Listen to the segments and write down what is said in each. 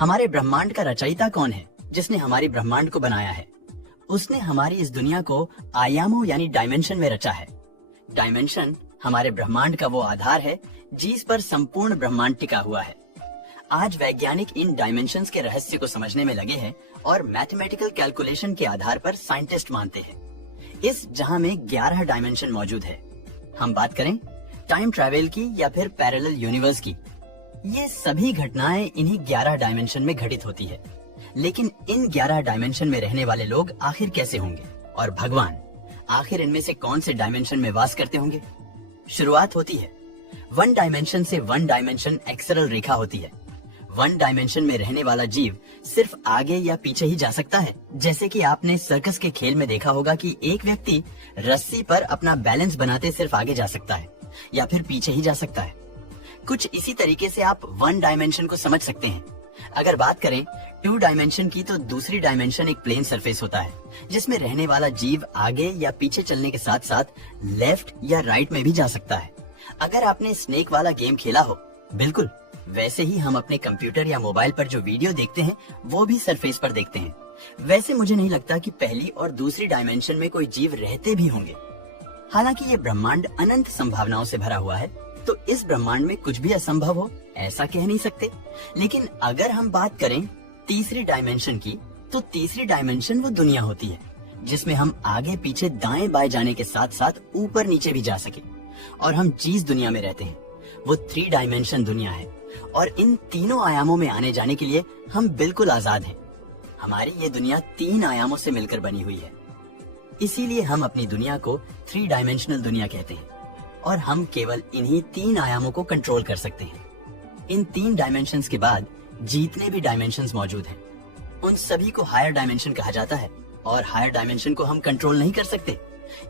हमारे ब्रह्मांड का रचयिता कौन है जिसने हमारी ब्रह्मांड को बनाया है? उसने हमारी इस दुनिया को आयामों यानी डायमेंशन में रचा है। डायमेंशन हमारे ब्रह्मांड का वो आधार है जिस पर संपूर्ण ब्रह्मांड टिका हुआ है। आज वैज्ञानिक इन डायमेंशंस के रहस्य को समझने में लगे हैं और मैथमेटिकल कैलकुलेशन के आधार पर साइंटिस्ट मानते हैं इस जहां में 11 डायमेंशन मौजूद है। हम बात करें टाइम ट्रैवल की या फिर पैरेलल यूनिवर्स की, ये सभी घटनाएं इन्हीं 11 डायमेंशन में घटित होती है। लेकिन इन 11 डायमेंशन में रहने वाले लोग आखिर कैसे होंगे, और भगवान आखिर इनमें से कौन से डायमेंशन में वास करते होंगे? शुरुआत होती है 1 डायमेंशन से 1 डायमेंशन एक्सेरल रेखा होती है। 1 डायमेंशन में रहने वाला जीव सिर्फ आगे या पीछे ही जा सकता है। जैसे कि आपने सर्कस के खेल में देखा होगा कि एक व्यक्ति रस्सी पर अपना बैलेंस बनाते सिर्फ आगे जा सकता है या फिर पीछे ही जा सकता है। कुछ इसी तरीके से आप 1 डायमेंशन को समझ सकते हैं। अगर बात करें 2 डायमेंशन की, तो दूसरी डायमेंशन एक प्लेन सरफेस होता है जिसमें रहने वाला जीव आगे या पीछे चलने के साथ साथ लेफ्ट या राइट में भी जा सकता है। अगर आपने स्नेक वाला गेम खेला हो, बिल्कुल वैसे ही हम अपने कंप्यूटर या मोबाइल पर जो वीडियो देखते हैं वो भी सरफेस पर देखते हैं। वैसे मुझे नहीं लगता कि पहली और दूसरी डायमेंशन में कोई जीव रहते भी होंगे। हालांकि ये ब्रह्मांड अनंत संभावनाओं से भरा हुआ है, तो इस ब्रह्मांड में कुछ भी असंभव हो ऐसा कह नहीं सकते। लेकिन अगर हम बात करें तीसरी डायमेंशन की, तो तीसरी डायमेंशन वो दुनिया होती है जिसमें हम आगे पीछे दाएं बाएं जाने के साथ साथ ऊपर नीचे भी जा सके। और हम जिस दुनिया में रहते हैं वो 3 डायमेंशन दुनिया है, और इन तीनों आयामों में आने जाने के लिए हम बिल्कुल आजाद हैं। हमारी ये दुनिया 3 आयामों से मिलकर बनी हुई है, इसीलिए हम अपनी दुनिया को 3 डायमेंशनल दुनिया कहते हैं, और हम केवल इन्हीं 3 आयामों को कंट्रोल कर सकते हैं। इन 3 डायमेंशंस के बाद जितने भी डायमेंशंस मौजूद हैं उन सभी को हायर डायमेंशन कहा जाता है, और हायर डायमेंशन को हम कंट्रोल नहीं कर सकते।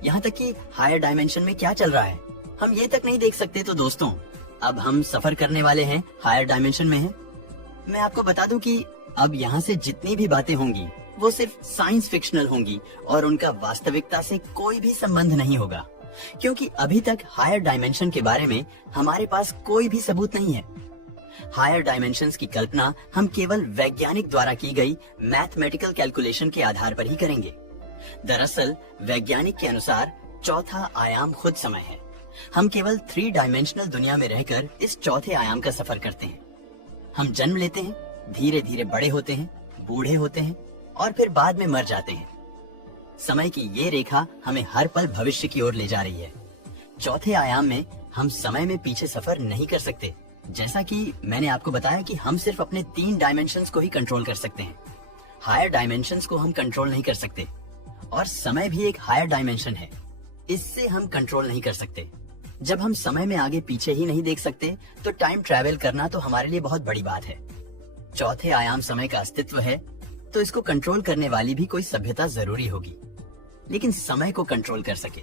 यहाँ तक कि हायर डायमेंशन में क्या चल रहा है हम ये तक नहीं देख सकते। तो दोस्तों, अब हम सफर करने वाले हैं हायर डायमेंशन में हैं। मैं आपको बता दूं कि अब यहाँ से जितनी भी बातें होंगी वो सिर्फ साइंस फिक्शनल होंगी और उनका वास्तविकता से कोई भी संबंध नहीं होगा, क्योंकि अभी तक हायर डायमेंशन के बारे में हमारे पास कोई भी सबूत नहीं है। हायर डायमेंशंस की कल्पना हम केवल वैज्ञानिक द्वारा की गई मैथमेटिकल कैलकुलेशन के आधार पर ही करेंगे। दरअसल वैज्ञानिक के अनुसार चौथा आयाम खुद समय है। हम केवल 3 डायमेंशनल दुनिया में रहकर इस चौथे आयाम का सफर करते हैं। हम जन्म लेते हैं, धीरे धीरे बड़े होते हैं, बूढ़े होते हैं और फिर बाद में मर जाते हैं। समय की ये रेखा हमें हर पल भविष्य की ओर ले जा रही है। चौथे आयाम में हम समय में पीछे सफर नहीं कर सकते। जैसा कि मैंने आपको बताया कि हम सिर्फ अपने 3 डायमेंशंस को ही कंट्रोल कर सकते हैं। हायर डायमेंशंस को हम कंट्रोल नहीं कर सकते, और समय भी एक हायर डायमेंशन है, इससे हम कंट्रोल नहीं कर सकते। जब हम समय में आगे पीछे ही नहीं देख सकते तो टाइम ट्रैवल करना तो हमारे लिए बहुत बड़ी बात है। चौथे आयाम समय का अस्तित्व है, तो इसको कंट्रोल करने वाली भी कोई सभ्यता जरूरी होगी। लेकिन समय को कंट्रोल कर सके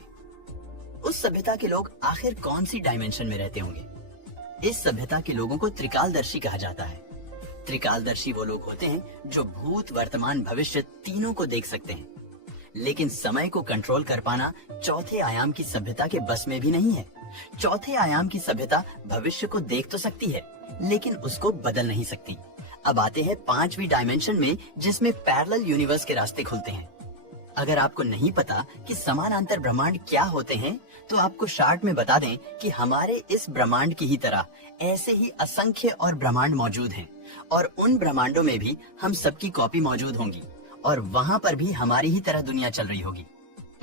उस सभ्यता के लोग आखिर कौन सी डायमेंशन में रहते होंगे? इस सभ्यता के लोगों को त्रिकालदर्शी कहा जाता है। त्रिकालदर्शी वो लोग होते हैं जो भूत, वर्तमान, भविष्य तीनों को देख सकते हैं। लेकिन समय को कंट्रोल कर पाना चौथे आयाम की सभ्यता के बस में भी नहीं है। चौथे आयाम की सभ्यता भविष्य को देख तो सकती है, लेकिन उसको बदल नहीं सकती। अब आते हैं 5वीं डायमेंशन में, जिसमें पैरेलल यूनिवर्स के रास्ते खुलते हैं। अगर आपको नहीं पता कि समानांतर ब्रह्मांड क्या होते हैं, तो आपको शॉर्ट में बता दें कि हमारे इस ब्रह्मांड की ही तरह ऐसे ही असंख्य और ब्रह्मांड मौजूद हैं, और उन ब्रह्मांडों में भी हम सबकी कॉपी मौजूद होंगी, और वहाँ पर भी हमारी ही तरह दुनिया चल रही होगी।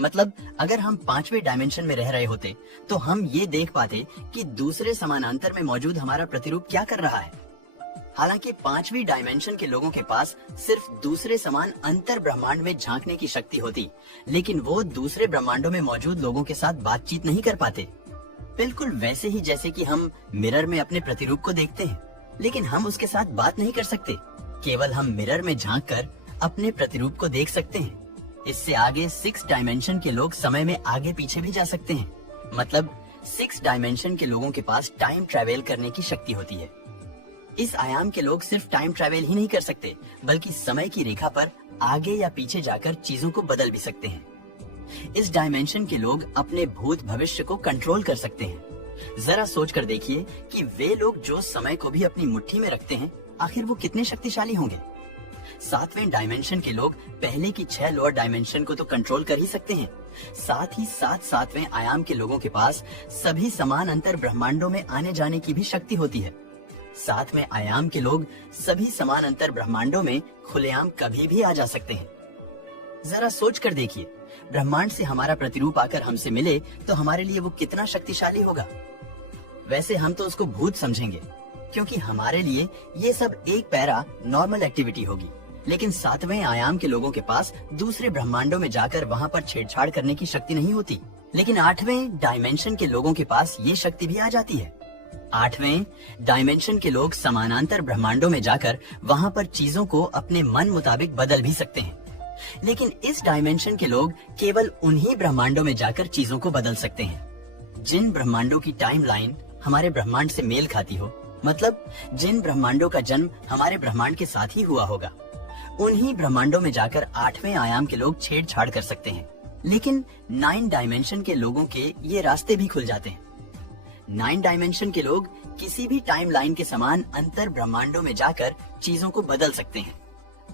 मतलब अगर हम 5वें डायमेंशन में रह रहे होते तो हम ये देख पाते कि दूसरे समानांतर में मौजूद हमारा प्रतिरूप क्या कर रहा है। हालांकि 5वीं डायमेंशन के लोगों के पास सिर्फ दूसरे समान अंतर ब्रह्मांड में झांकने की शक्ति होती, लेकिन वो दूसरे ब्रह्मांडों में मौजूद लोगों के साथ बातचीत नहीं कर पाते। बिल्कुल वैसे ही जैसे कि हम मिरर में अपने प्रतिरूप को देखते हैं, लेकिन हम उसके साथ बात नहीं कर सकते। केवल हम मिरर में झांक कर अपने प्रतिरूप को देख सकते हैं। इससे आगे 6 डायमेंशन के लोग समय में आगे पीछे भी जा सकते हैं। मतलब 6 डायमेंशन के लोगों के पास टाइम ट्रैवल करने की शक्ति होती है। इस आयाम के लोग सिर्फ टाइम ट्रैवल ही नहीं कर सकते, बल्कि समय की रेखा पर आगे या पीछे जाकर चीजों को बदल भी सकते हैं। इस डायमेंशन के लोग अपने भूत भविष्य को कंट्रोल कर सकते हैं। जरा सोच कर देखिए कि वे लोग जो समय को भी अपनी मुट्ठी में रखते हैं, आखिर वो कितने शक्तिशाली होंगे? 7वें डायमेंशन के लोग पहले की 6 लोअर डायमेंशन को तो कंट्रोल कर ही सकते हैं, साथ ही साथ 7वें आयाम के लोगों के पास सभी समान अंतर ब्रह्मांडों में आने जाने की भी शक्ति होती है। 7वें आयाम के लोग सभी समान अंतर ब्रह्मांडों में खुलेआम कभी भी आ जा सकते हैं। जरा सोच कर देखिए, ब्रह्मांड से हमारा प्रतिरूप आकर हमसे मिले तो हमारे लिए वो कितना शक्तिशाली होगा। वैसे हम तो उसको भूत समझेंगे, क्योंकि हमारे लिए ये सब एक पैरा नॉर्मल एक्टिविटी होगी, लेकिन 7वें आयाम के लोगों के पास दूसरे ब्रह्मांडों में जाकर वहाँ पर छेड़छाड़ करने की शक्ति नहीं होती, लेकिन 8वें डायमेंशन के लोगों के पास ये शक्ति भी आ जाती है। 8वें डायमेंशन के लोग समानांतर ब्रह्मांडों में जाकर वहाँ पर चीजों को अपने मन मुताबिक बदल भी सकते हैं, लेकिन इस डायमेंशन के लोग केवल उन्हीं ब्रह्मांडों में जाकर चीजों को बदल सकते हैं जिन ब्रह्मांडों की टाइमलाइन हमारे ब्रह्मांड से मेल खाती हो, मतलब जिन ब्रह्मांडों का जन्म हमारे ब्रह्मांड के साथ ही हुआ होगा। उन्हीं ब्रह्मांडों में जाकर 8वें आयाम के लोग छेड़छाड़ कर सकते हैं, लेकिन 9 डायमेंशन के लोगों के ये रास्ते भी खुल जाते हैं। 9 डायमेंशन के लोग किसी भी टाइमलाइन के समान अंतर ब्रह्मांडों में जाकर चीजों को बदल सकते हैं।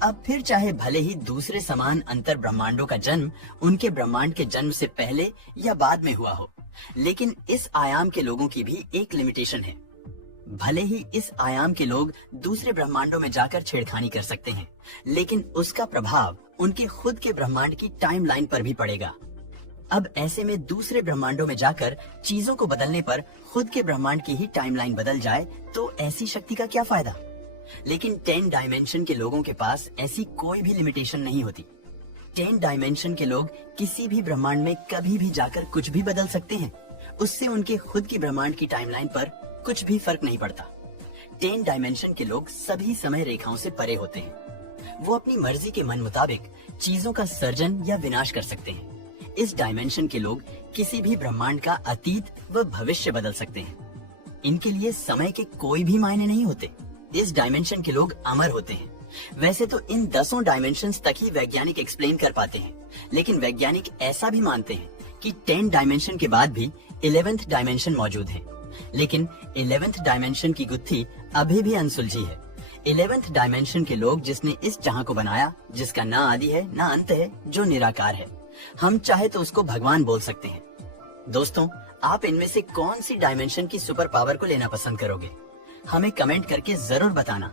अब फिर चाहे भले ही दूसरे समान अंतर ब्रह्मांडों का जन्म उनके ब्रह्मांड के जन्म से पहले या बाद में हुआ हो, लेकिन इस आयाम के लोगों की भी एक लिमिटेशन है। भले ही इस आयाम के लोग दूसरे ब्रह्मांडों में जाकर छेड़खानी कर सकते हैं, लेकिन उसका प्रभाव उनके खुद के ब्रह्मांड की टाइमलाइन पर भी पड़ेगा। अब ऐसे में दूसरे ब्रह्मांडों में जाकर चीजों को बदलने पर खुद के ब्रह्मांड की ही टाइमलाइन बदल जाए तो ऐसी शक्ति का क्या फायदा? लेकिन 10 डायमेंशन के लोगों के पास ऐसी कोई भी लिमिटेशन नहीं होती। 10 डायमेंशन के लोग किसी भी ब्रह्मांड में कभी भी जाकर कुछ भी बदल सकते हैं, उससे उनके खुद की ब्रह्मांड की टाइमलाइन पर कुछ भी फर्क नहीं पड़ता। 10 डायमेंशन के लोग सभी समय रेखाओं से परे होते हैं। वो अपनी मर्जी के मन मुताबिक चीजों का सर्जन या विनाश कर सकते हैं। इस डायमेंशन के लोग किसी भी ब्रह्मांड का अतीत व भविष्य बदल सकते हैं। इनके लिए समय के कोई भी मायने नहीं होते। इस डायमेंशन के लोग अमर होते हैं। वैसे तो इन 10 डायमेंशंस तक ही वैज्ञानिक एक्सप्लेन कर पाते हैं, लेकिन वैज्ञानिक ऐसा भी मानते हैं कि 10 डायमेंशन के बाद भी 11th डायमेंशन मौजूद है, लेकिन 11th डायमेंशन की गुत्थी अभी भी अनसुलझी है। 11th डायमेंशन के लोग जिसने इस जहां को बनाया, जिसका ना आदि है ना अंत है, जो निराकार है, हम चाहे तो उसको भगवान बोल सकते हैं। दोस्तों, आप इनमें से कौन सी डायमेंशन की सुपर पावर को लेना पसंद करोगे? हमें कमेंट करके जरूर बताना।